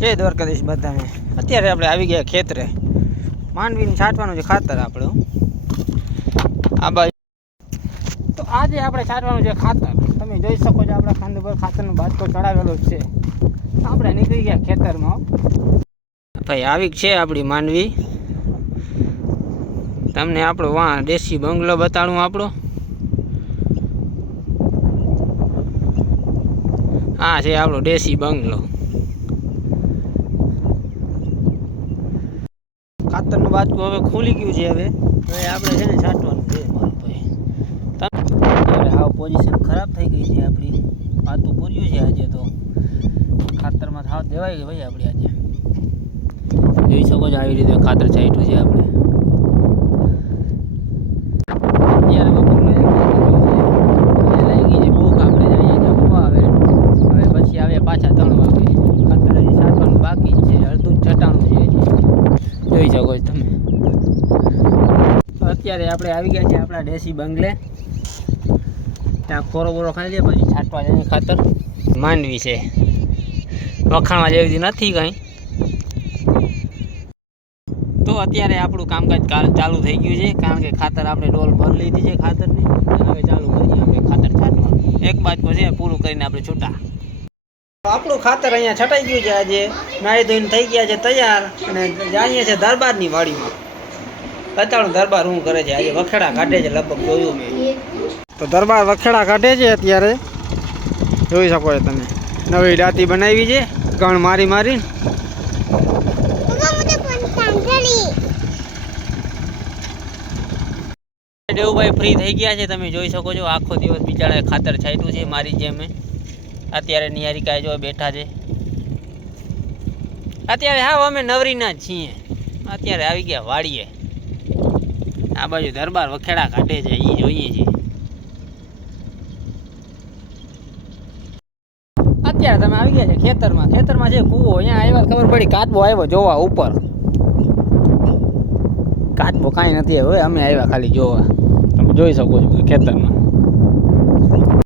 જય દ્વારકાધીશ બધાને। અત્યારે આપણે આવી ગયા ખેતરે, માંડવીને છાંટવાનું છે ખાતર આપણે આ બાજુ। તો આજે આપણે છાંટવાનું છે ખાતર। તમે જોઈ શકો છો આપણા ખાંડ ઉપર ખાતરનો બાટકો ચડાવેલો છે। આપણે નીકળી ગયા ખેતરમાં ભાઈ। આવી છે આપણી માંડવી। તમને આપણો વાં દેશી બંગલો બતાડું આપણો। આ છે આપણો દેશી બંગલો। ખાતરનું બાટકું હવે ખુલી ગયું છે। હવે આપણે છે ને છાંટવાનું છે મારો ભાઈ। અત્યારે હાવ પોઝિશન ખરાબ થઈ ગઈ છે આપણી। પાતું પૂર્યું છે આજે તો ખાતરમાં હાવ દેવાઈ ગઈ ભાઈ આપણે આજે। જોઈ શકો છો આવી રીતે ખાતર છાંટ્યું છે આપણે। અત્યારે બપોરનો 1 વાગી ગઈ છે ભૂખ। આપણે જઈએ જમવા આવે, હવે પછી આવે પાછા 3 વાગે। ખાતર હજી છાંટવાનું બાકી જ છે, અડધું જ છટાણું છે હજી। જોઈ શકો છો તમે। અત્યારે આપણે આવી ગયા છે આપણા દેશી બંગલે। ત્યાં ખોરો બોરો ખાઈ લે પછી છાંટવા જાય ખાતર। માંડવી છે, વખાણવા જેવી નથી કાંઈ। તો અત્યારે આપણું કામકાજ ચાલુ થઈ ગયું છે, કારણ કે ખાતર આપણે ડોલ ભરી લીધી છે ખાતરની। હવે ચાલુ કરીએ આપણે ખાતર છાંટવાનું। 1 બાજકો છે પૂરું કરીને આપણે છૂટા। આપણું ખાતર અહીંયા છટાઈ ગયું છે આજે। નાહી ધોઈને થઈ ગયા છે તૈયાર, અને જાણીએ છીએ દરબારની વાડીમાં। બતાડું દરબાર શું કરે છે આજે। વખેડા કાઢે છે, લગભગ જોયું મેં તો દરબાર વખેડા કાઢે છે અત્યારે। જોઈ શકો છો તમે, નવી ડાતી બનાવી છે ગણ મારી મારીને। દેવુભાઈ ફ્રી થઈ ગયા છે, તમે જોઈ શકો છો। આખો દિવસ બિચારાએ ખાતર છાંટ્યું છે મારી જેમ। અત્યારે નિહારિકા જો બેઠા છે। અત્યારે હા અમે નવરીના જ છીએ। અત્યારે આવી ગયા વાડીએ। આ બાજુ દરબાર વખેડા કાઢે છે, એ જોઈએ છીએ। અત્યારે તમે આવી ગયા છે ખેતરમાં। ખેતરમાં છે કૂવો, અહીંયા આવ્યા ખબર પડી કાચબો આવ્યો જોવા ઉપર। કાચબો કાંઈ નથી, હવે અમે આવ્યા ખાલી જોવા। તમે જોઈ શકો છો ખેતરમાં।